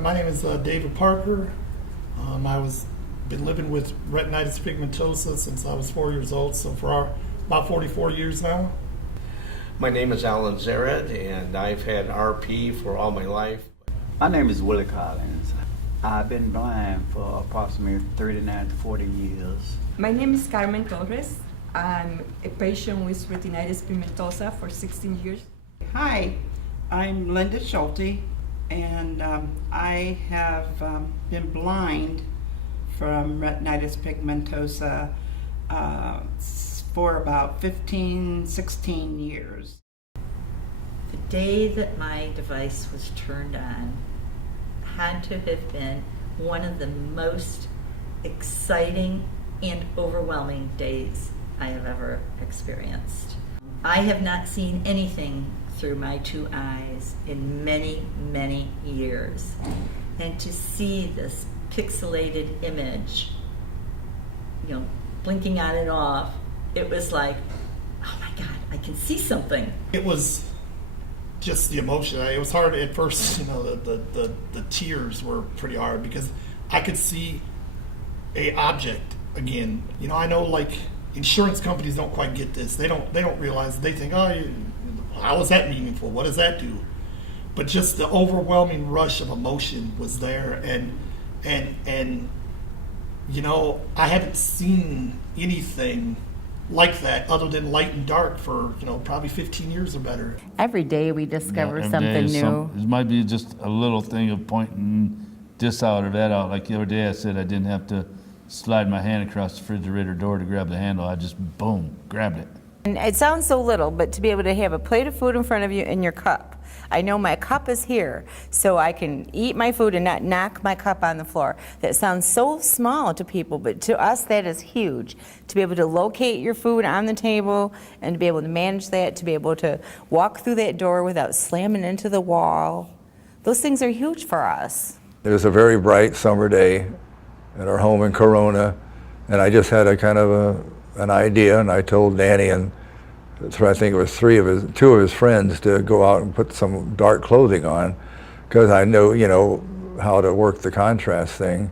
My name is David Parker. I was been living with retinitis pigmentosa since I was 4 years old, so for about 44 years now. My name is Alan Zaret, and I've had RP for all my life. My name is Willie Collins. I've been blind for approximately 39 to 40 years. My name is Carmen Torres. I'm a patient with retinitis pigmentosa for 16 years. Hi, I'm Linda Schulte, and I have been blind from retinitis pigmentosa for about 16 years. The day that my device was turned on had to have been one of the most exciting and overwhelming days I have ever experienced. I have not seen anything through my two eyes in many, many years. And to see this pixelated image, blinking on and off, it was like, oh my God, I can see something. It was just the emotion. It was hard at first, the tears were pretty hard because I could see a object again. I know like insurance companies don't quite get this. They don't realize. They think, how is that meaningful? What does that do? But just the overwhelming rush of emotion was there, and I haven't seen anything like that other than light and dark for probably 15 years or better. Every day we discover Every something day is new. It might be just a little thing of pointing this out or that out. Like the other day I said I didn't have to slide my hand across the refrigerator door to grab the handle. I just, boom, grabbed it. And it sounds so little, but to be able to have a plate of food in front of you and your cup. I know my cup is here, so I can eat my food and not knock my cup on the floor. That sounds so small to people, but to us that is huge. To be able to locate your food on the table and to be able to manage that, to be able to walk through that door without slamming into the wall. Those things are huge for us. It was a very bright summer day at our home in Corona, and I just had a kind of an idea, and I told Danny and I think it was two of his friends to go out and put some dark clothing on, because I know how to work the contrast thing,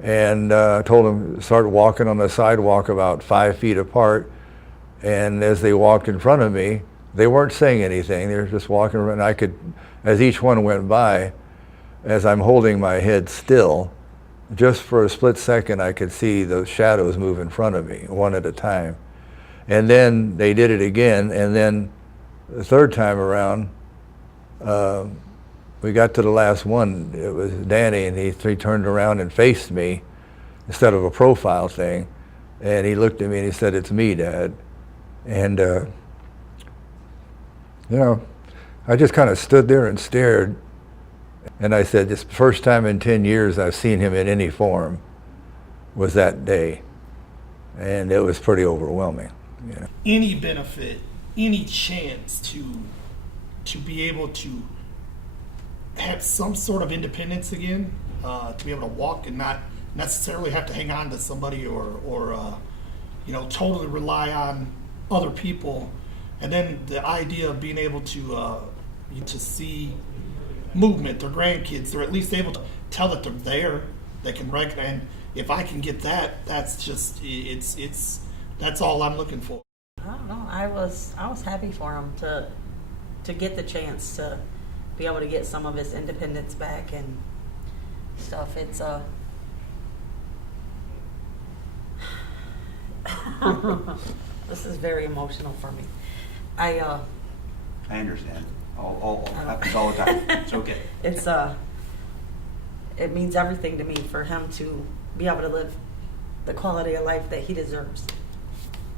and told them to start walking on the sidewalk about 5 feet apart, and as they walked in front of me, they weren't saying anything. They were just walking around. I could, as each one went by, as I'm holding my head still, just for a split second, I could see those shadows move in front of me, one at a time. And then they did it again, and then the third time around, we got to the last one. It was Danny, and he turned around and faced me instead of a profile thing, and he looked at me and he said, "It's me, Dad." And I just kind of stood there and stared. And I said, this first time in 10 years I've seen him in any form was that day. And it was pretty overwhelming. Any benefit, any chance to be able to have some sort of independence again, to be able to walk and not necessarily have to hang on to somebody or totally rely on other people. And then the idea of being able to see movement, their grandkids, they're at least able to tell that they're there, they can recognize. And if I can get that, that's just that's all I'm looking for. I don't know. I was happy for him to get the chance to be able to get some of his independence back and stuff. It's this is very emotional for me. I understand. Happens all the time. It's okay. It means everything to me for him to be able to live the quality of life that he deserves.